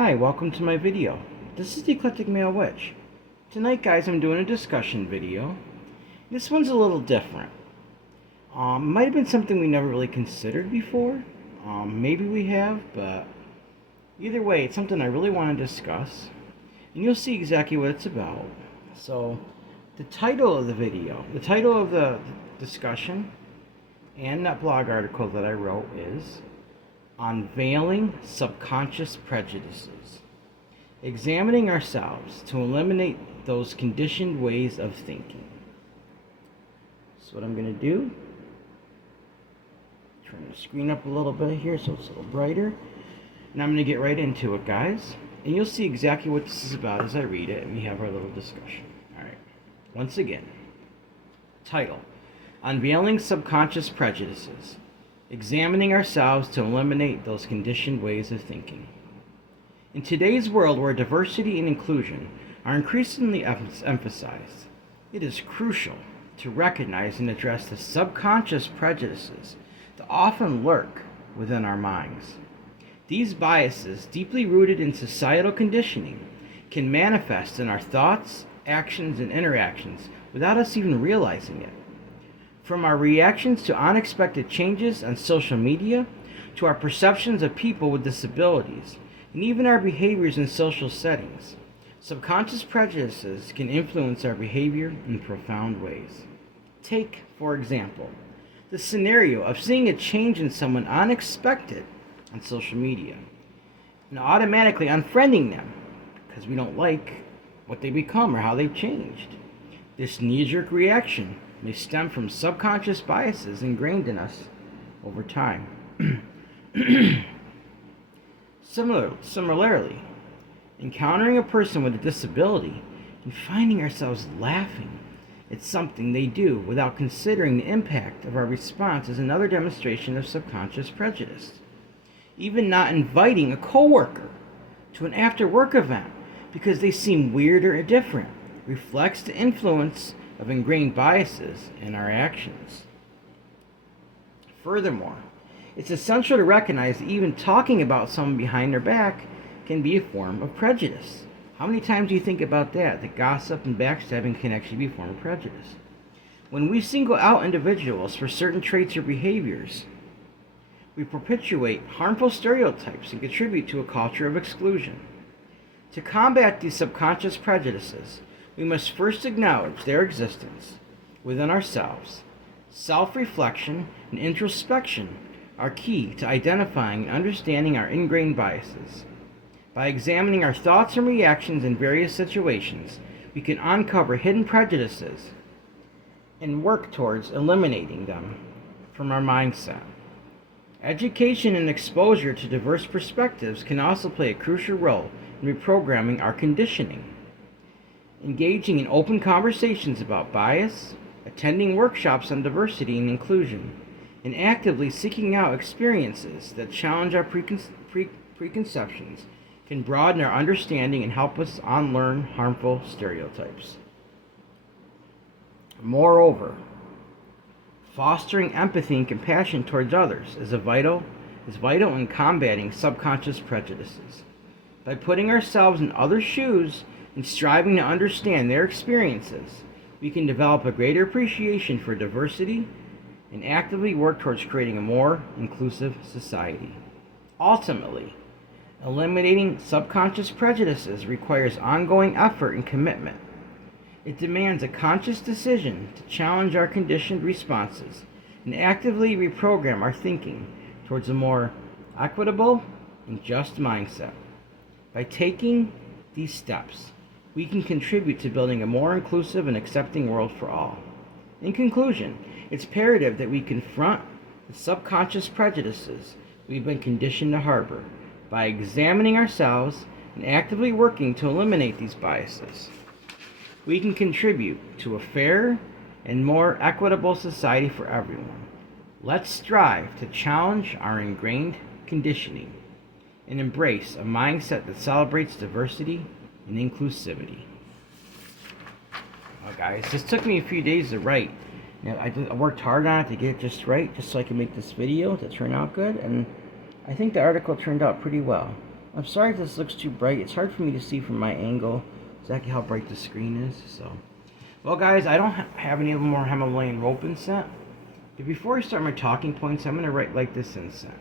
Hi, welcome to my video. This is the Eclectic Male Witch. Tonight, guys, I'm doing a discussion video. This one's a little different. Might have been something we never really considered before. Maybe we have, but either way, it's something I really want to discuss. And you'll see exactly what it's about. So, the title of the discussion, and that blog article that I wrote is Unveiling Subconscious Prejudices. Examining ourselves to eliminate those conditioned ways of thinking. So what I'm going to do, turn the screen up a little bit here so it's a little brighter. And I'm going to get right into it, guys. And you'll see exactly what this is about as I read it and we have our little discussion. Alright, once again, title, Unveiling Subconscious Prejudices. Examining ourselves to eliminate those conditioned ways of thinking. In today's world where diversity and inclusion are increasingly emphasized, it is crucial to recognize and address the subconscious prejudices that often lurk within our minds. These biases, deeply rooted in societal conditioning, can manifest in our thoughts, actions, and interactions without us even realizing it. From our reactions to unexpected changes on social media, to our perceptions of people with disabilities, and even our behaviors in social settings, subconscious prejudices can influence our behavior in profound ways. Take, for example, the scenario of seeing a change in someone unexpected on social media, and automatically unfriending them because we don't like what they become or how they've changed. This knee-jerk reaction may stem from subconscious biases ingrained in us over time. Similarly, encountering a person with a disability and finding ourselves laughing at something they do without considering the impact of our response is another demonstration of subconscious prejudice. Even not inviting a coworker to an after-work event because they seem weird or different reflects the influence of ingrained biases in our actions. Furthermore, it's essential to recognize that even talking about someone behind their back can be a form of prejudice. How many times do you think about that? That gossip and backstabbing can actually be a form of prejudice. When we single out individuals for certain traits or behaviors, we perpetuate harmful stereotypes and contribute to a culture of exclusion. To combat these subconscious prejudices, we must first acknowledge their existence within ourselves. Self-reflection and introspection are key to identifying and understanding our ingrained biases. By examining our thoughts and reactions in various situations, we can uncover hidden prejudices and work towards eliminating them from our mindset. Education and exposure to diverse perspectives can also play a crucial role in reprogramming our conditioning. Engaging in open conversations about bias, attending workshops on diversity and inclusion, and actively seeking out experiences that challenge our preconceptions can broaden our understanding and help us unlearn harmful stereotypes. Moreover, fostering empathy and compassion towards others is vital in combating subconscious prejudices. By putting ourselves in others' shoes and striving to understand their experiences, we can develop a greater appreciation for diversity and actively work towards creating a more inclusive society. Ultimately, eliminating subconscious prejudices requires ongoing effort and commitment. It demands a conscious decision to challenge our conditioned responses and actively reprogram our thinking towards a more equitable and just mindset. By taking these steps, we can contribute to building a more inclusive and accepting world for all. In conclusion, it's imperative that we confront the subconscious prejudices we've been conditioned to harbor by examining ourselves and actively working to eliminate these biases. We can contribute to a fair and more equitable society for everyone. Let's strive to challenge our ingrained conditioning and embrace a mindset that celebrates diversity and inclusivity. Well, guys, this took me a few days to write. I worked hard on it to get it just right, just so I can make this video to turn out good, and I think the article turned out pretty well. I'm sorry if this looks too bright. It's hard for me to see from my angle exactly how bright the screen is. So, well, guys, I don't have any more Himalayan rope scent. But before I start my talking points, I'm going to write like this incense.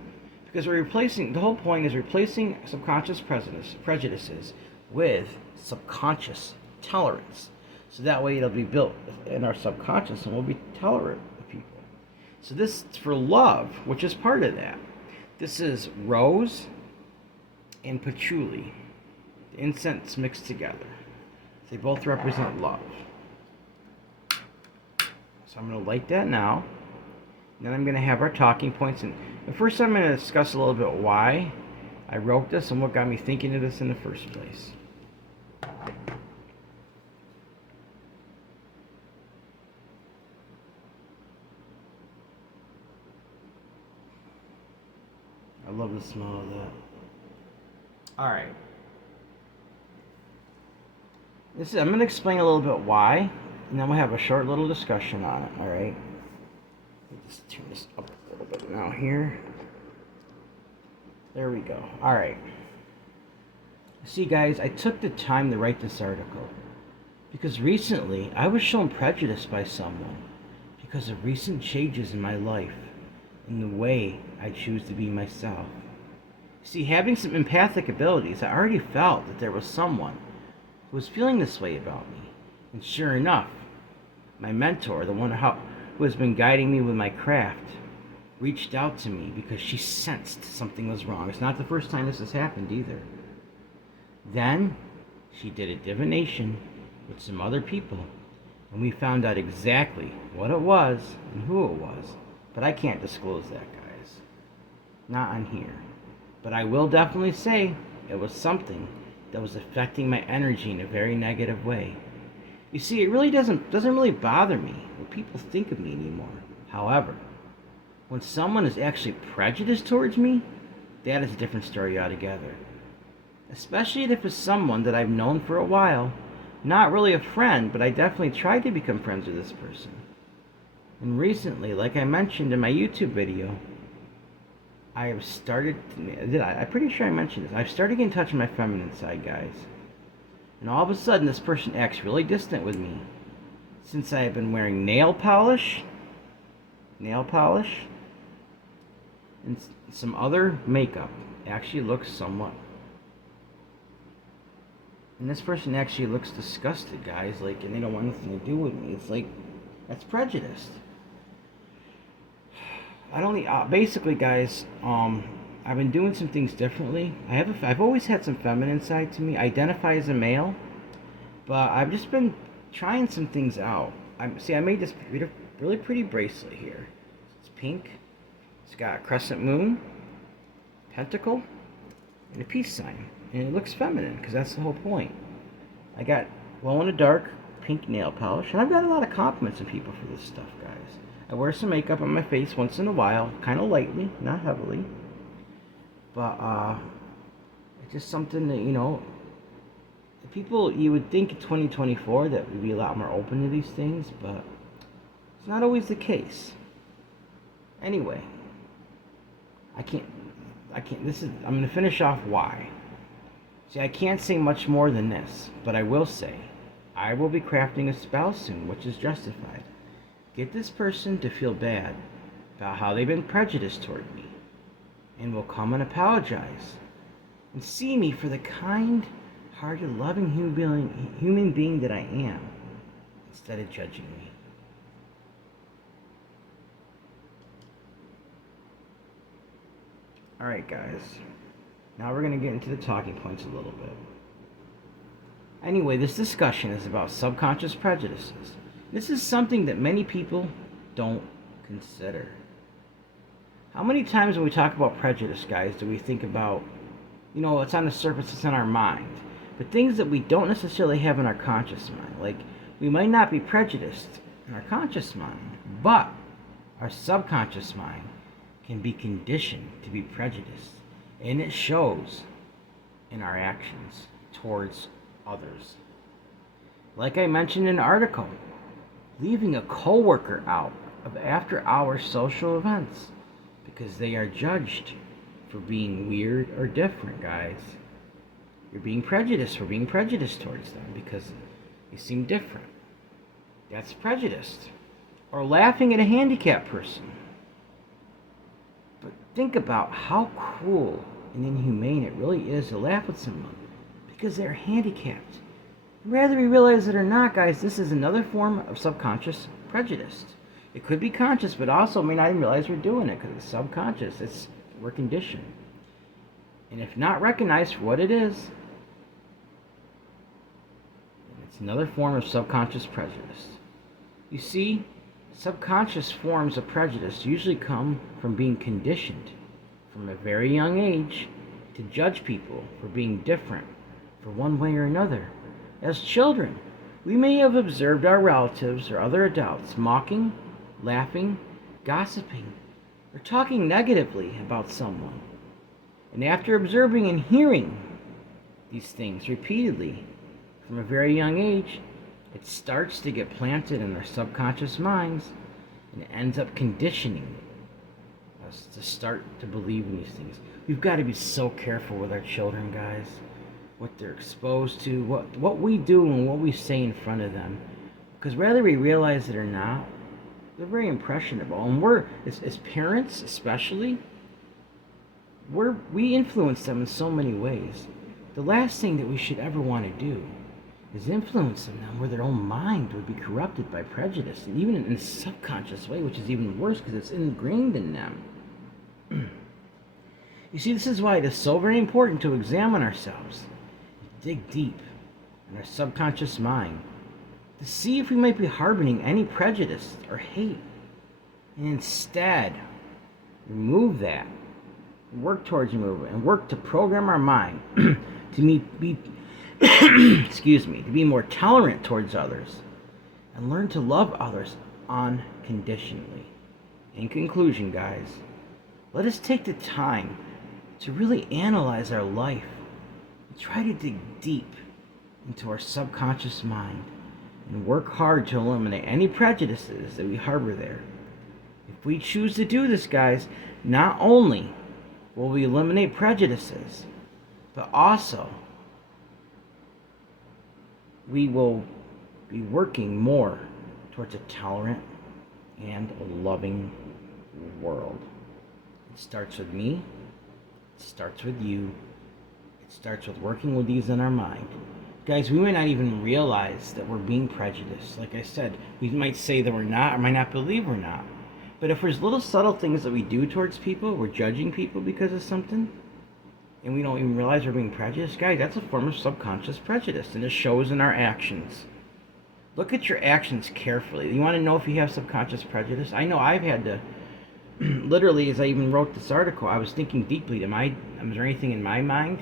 Because the whole point is replacing subconscious prejudices with subconscious tolerance. So that way it'll be built in our subconscious and we'll be tolerant of people. So this is for love, which is part of that. This is rose and patchouli. The incense mixed together. They both represent love. So I'm going to light that now. Then I'm going to have our talking points. And first I'm going to discuss a little bit why I wrote this and what got me thinking of this in the first place. I love the smell of that. Alright. I'm going to explain a little bit why, and then we'll have a short little discussion on it, alright? Just turn this up a little bit now here. There we go. Alright. See, guys, I took the time to write this article because recently I was shown prejudice by someone because of recent changes in my life and the way I choose to be myself. See, having some empathic abilities, I already felt that there was someone who was feeling this way about me. And sure enough, my mentor, the one who has been guiding me with my craft, reached out to me because she sensed something was wrong. It's not the first time this has happened either. Then she did a divination with some other people, and we found out exactly what it was and who it was. But I can't disclose that, guys. Not on here. But I will definitely say it was something that was affecting my energy in a very negative way. You see, it really doesn't really bother me what people think of me anymore. However, when someone is actually prejudiced towards me, that is a different story altogether. Especially if it's someone that I've known for a while. Not really a friend, but I definitely tried to become friends with this person. And recently, like I mentioned in my YouTube video, I have started, I'm pretty sure I mentioned this, I've started getting in touch with my feminine side, guys. And all of a sudden, this person acts really distant with me. Since I have been wearing nail polish, and some other makeup, actually looks somewhat. And this person actually looks disgusted, guys, like, and they don't want anything to do with me. It's like, that's prejudiced. Basically, guys, I've been doing some things differently. I've always had some feminine side to me. I identify as a male, but I've just been trying some things out. I made this really pretty bracelet here. It's pink. It's got a crescent moon, pentacle, and a peace sign. And it looks feminine, because that's the whole point. I got glow-in-the-dark pink nail polish, and I've got a lot of compliments from people for this stuff, guys. I wear some makeup on my face once in a while, kind of lightly, not heavily. But, it's just something that, the people, you would think in 2024 that we'd be a lot more open to these things, but it's not always the case. Anyway, I'm going to finish off why. See, I can't say much more than this, but I will say, I will be crafting a spell soon, which is justified. Get this person to feel bad about how they've been prejudiced toward me, and will come and apologize, and see me for the kind-hearted, loving human being that I am, instead of judging me. Alright, guys. Now we're going to get into the talking points a little bit. Anyway, this discussion is about subconscious prejudices. This is something that many people don't consider. How many times when we talk about prejudice, guys, do we think about, it's on the surface, it's on our mind, but things that we don't necessarily have in our conscious mind. Like, we might not be prejudiced in our conscious mind, but our subconscious mind can be conditioned to be prejudiced. And it shows in our actions towards others. Like I mentioned in the article, leaving a coworker out of after-hours social events because they are judged for being weird or different, guys. You're being prejudiced. We're being prejudiced towards them because they seem different. That's prejudiced. Or laughing at a handicapped person. But think about how cruel and inhumane it really is to laugh at someone because they're handicapped. Whether we realize it or not, guys, this is another form of subconscious prejudice. It could be conscious, but also may not even realize we're doing it because it's subconscious. We're conditioned. And if not recognized for what it is, it's another form of subconscious prejudice. You see, subconscious forms of prejudice usually come from being conditioned from a very young age to judge people for being different for one way or another. As children, we may have observed our relatives or other adults mocking, laughing, gossiping, or talking negatively about someone. And after observing and hearing these things repeatedly from a very young age, it starts to get planted in our subconscious minds and it ends up conditioning us to start to believe in these things. We've got to be so careful with our children, guys. What they're exposed to, what we do and what we say in front of them. Because whether we realize it or not, they're very impressionable. And we're, as parents especially, we influence them in so many ways. The last thing that we should ever want to do is influence them where their own mind would be corrupted by prejudice, and even in a subconscious way, which is even worse because it's ingrained in them. You see, this is why it is so very important to examine ourselves, dig deep in our subconscious mind, to see if we might be harboring any prejudice or hate, and instead remove that, work towards removing it, and work to program our mind to be to be more tolerant towards others and learn to love others unconditionally. In conclusion, guys, let us take the time to really analyze our life and try to dig deep into our subconscious mind and work hard to eliminate any prejudices that we harbor there. If we choose to do this, guys, not only will we eliminate prejudices, but also we will be working more towards a tolerant and a loving world. It starts with me. It starts with you. It starts with working with these in our mind. Guys, we might not even realize that we're being prejudiced. Like I said, we might say that we're not, or might not believe we're not. But if there's little subtle things that we do towards people, we're judging people because of something, and we don't even realize we're being prejudiced, guys, that's a form of subconscious prejudice, and it shows in our actions. Look at your actions carefully. You want to know if you have subconscious prejudice? I know I've had to, literally, as I even wrote this article, I was thinking deeply, is there anything in my mind,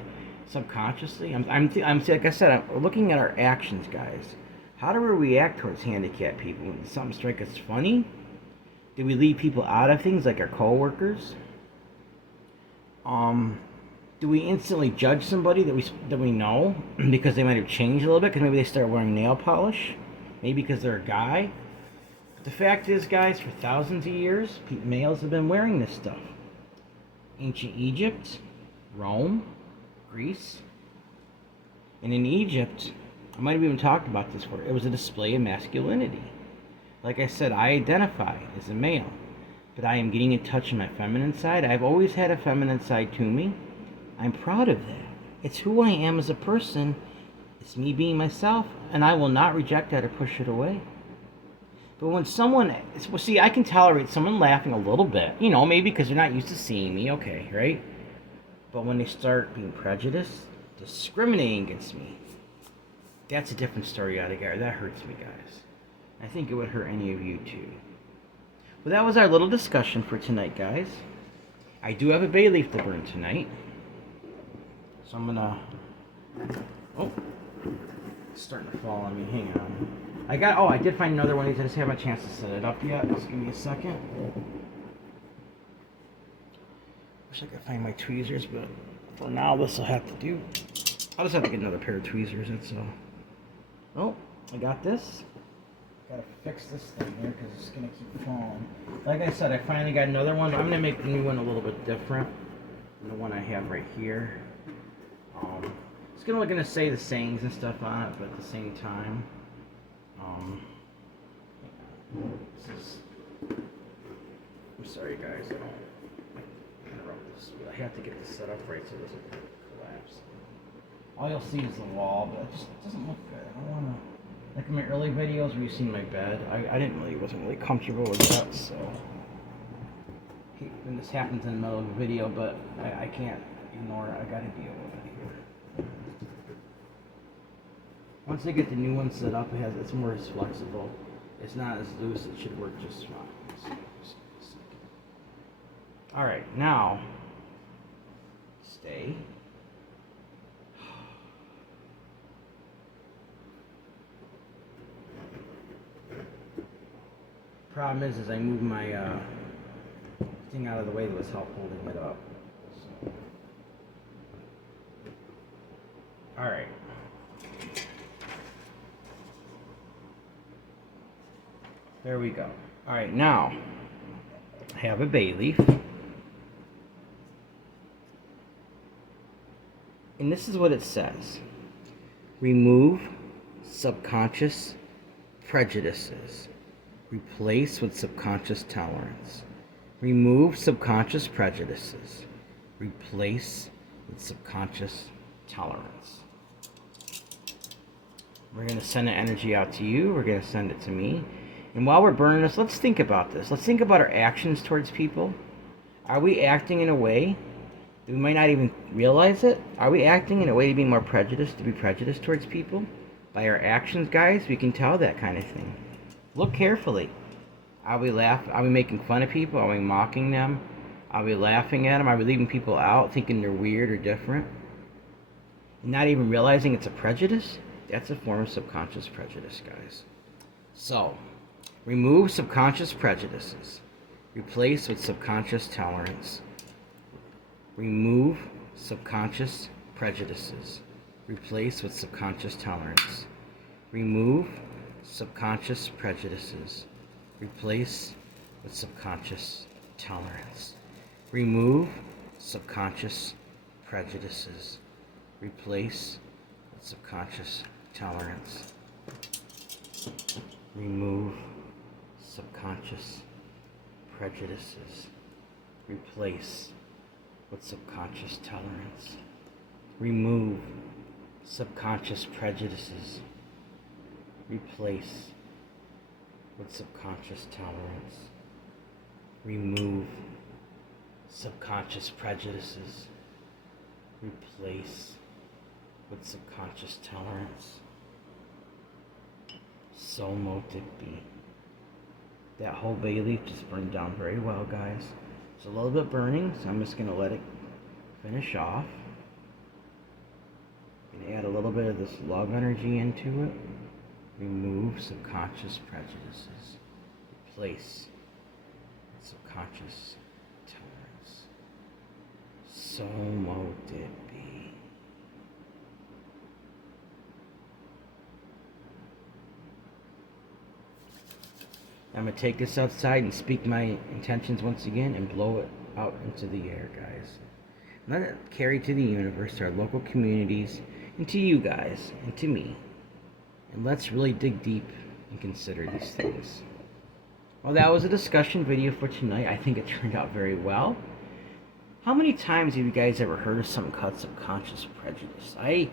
subconsciously? I'm like I said, I'm looking at our actions, guys. How do we react towards handicapped people? When something strikes us funny? Do we leave people out of things like our coworkers? Do we instantly judge somebody that we know because they might have changed a little bit? Because maybe they start wearing nail polish, maybe because they're a guy. But the fact is, guys, for thousands of years, males have been wearing this stuff. Ancient Egypt, Rome, Greece, and in Egypt, I might have even talked about this before. It was a display of masculinity. Like I said, I identify as a male, but I am getting in touch with my feminine side. I've always had a feminine side to me. I'm proud of that. It's who I am as a person. It's me being myself, and I will not reject that or push it away. But when I can tolerate someone laughing a little bit, maybe because they're not used to seeing me, okay, right? But when they start being prejudiced, discriminating against me, that's a different story altogether. That hurts me, guys. I think it would hurt any of you too. Well, that was our little discussion for tonight, guys. I do have a bay leaf to burn tonight. So I'm gonna... Oh, it's starting to fall on me. Hang on. I did find another one of these. I just haven't had a chance to set it up yet. Just give me a second. Wish I could find my tweezers, but for now this will have to do. I'll just have to get another pair of tweezers, that's all. Oh, I got this. Gotta fix this thing here because it's gonna keep falling. Like I said, I finally got another one. I'm gonna make the new one a little bit different than the one I have right here. gonna say the sayings and stuff on it, but at the same time, this is. I'm sorry, guys. I don't interrupt this. I have to get this set up right so it doesn't collapse. All you'll see is the wall, but it just doesn't look good. I don't want to. Like in my early videos where you've seen my bed, wasn't really comfortable with that, so. When this happens in the middle of a video, but I can't ignore it. I gotta deal with it here. Once I get the new one set up, it's more flexible. It's not as loose. It should work just fine. All right, now stay. Problem is I moved my thing out of the way that was help holding it up. So. All right. There we go. All right, now I have a bay leaf. And this is what it says. Remove subconscious prejudices. Replace with subconscious tolerance. Remove subconscious prejudices. Replace with subconscious tolerance. We're going to send the energy out to you. We're going to send it to me. And while we're burning this, let's think about this. Let's think about our actions towards people. Are we acting in a way that we might not even realize it? Are we acting in a way to be more prejudiced, to be prejudiced towards people? By our actions, guys, we can tell that kind of thing. Look carefully. Are we making fun of people? Are we mocking them? Are we laughing at them? Are we leaving people out thinking they're weird or different? And not even realizing it's a prejudice? That's a form of subconscious prejudice, guys. So, remove subconscious prejudices. Replace with subconscious tolerance. Remove subconscious prejudices. Replace with subconscious tolerance. Remove subconscious prejudices. Replace with subconscious tolerance. Remove subconscious prejudices. Replace with subconscious tolerance. Remove subconscious prejudices. Replace with subconscious tolerance. Remove subconscious prejudices. Replace with subconscious tolerance. Remove subconscious prejudices. Replace with subconscious tolerance. So mote it be. That whole bay leaf just burned down very well, guys. It's a little bit burning, so I'm just going to let it finish off. I'm going to add a little bit of this love energy into it. Remove subconscious prejudices. Replace with subconscious tolerance. So mote it be. I'm going to take this outside and speak my intentions once again and blow it out into the air, guys. Let it carry to the universe, to our local communities, and to you guys, and to me. And let's really dig deep and consider these things. Well, that was a discussion video for tonight. I think it turned out very well. How many times have you guys ever heard of something called subconscious prejudice? I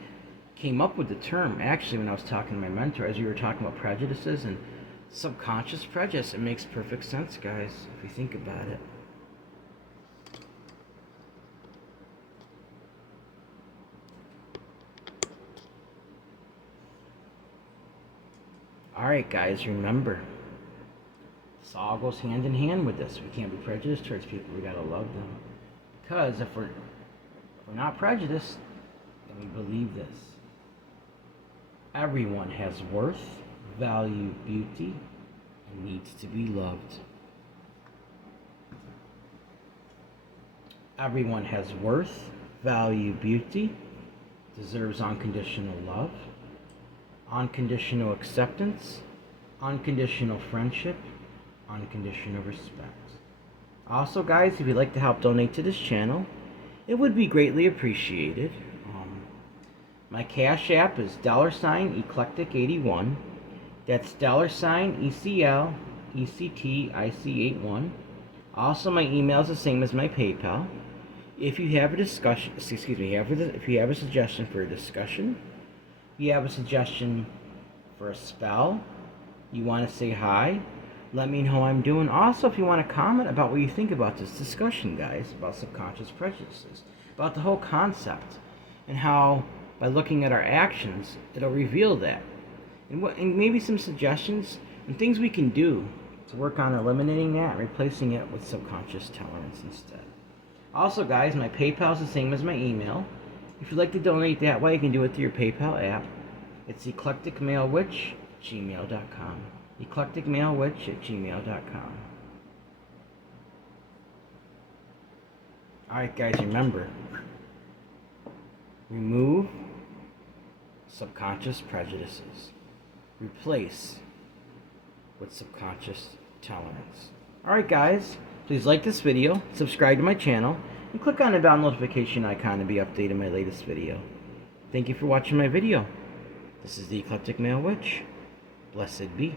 came up with the term, actually, when I was talking to my mentor, as we were talking about prejudices and subconscious prejudice. It makes perfect sense, guys, if you think about it. Alright, guys, remember, this all goes hand in hand with this. We can't be prejudiced towards people. We gotta love them. Because if we're not prejudiced, then we believe this. Everyone has worth, value, beauty, and needs to be loved. Everyone has worth, value, beauty, deserves unconditional love, unconditional acceptance, unconditional friendship, unconditional respect. Also, guys, if you'd like to help donate to this channel, it would be greatly appreciated. My Cash App is $Eclectic81. That's $ECLECTIC81. Also, my email is the same as my PayPal. If you have a discussion, if you have a suggestion for a discussion, if you have a suggestion for a spell, you want to say hi, let me know how I'm doing. Also, if you want to comment about what you think about this discussion, guys, about subconscious prejudices, about the whole concept, and how by looking at our actions, it'll reveal that. And maybe some suggestions and things we can do to work on eliminating that and replacing it with subconscious tolerance instead. Also, guys, my PayPal is the same as my email. If you'd like to donate that way, you can do it through your PayPal app. It's eclecticmalewitch@gmail.com. eclecticmalewitch@gmail.com. Alright, guys, remember, remove subconscious prejudices. Replace with subconscious tolerance. Alright, guys, please like this video, subscribe to my channel, and click on the bell notification icon to be updated on my latest video. Thank you for watching my video. This is the Eclectic Male Witch. Blessed be.